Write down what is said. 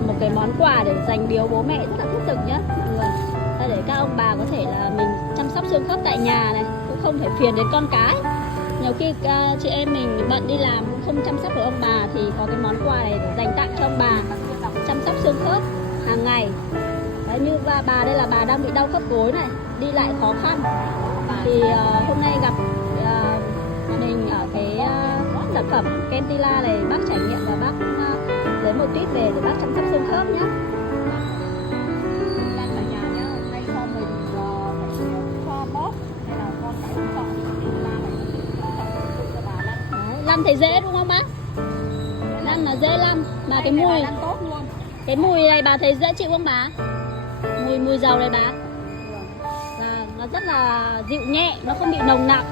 là một cái món quà để dành biếu bố mẹ rất là thiết thực nhá mọi người. Để các ông bà có thể là mình chăm sóc xương khớp tại nhà này, cũng không phải phiền đến con cái. Nhiều khi chị em mình bận đi làm không chăm sóc được ông bà thì có cái món quà này để dành tặng cho ông bà chăm sóc xương khớp hàng ngày. Đấy, như bà đây là bà đang bị đau khớp gối này, đi lại khó khăn. Thì hôm nay gặp mình ở cái sản phẩm Kentila này, bác trải nghiệm và bác lấy một tuyết về để bác chăm sóc xương khớp nhé. Lăn thấy dễ đúng không bác? Lăn là dễ lăn mà cái mùi này bà thấy dễ chịu không bà? Mùi dầu này bà. Và nó rất là dịu nhẹ, nó không bị nồng nặc.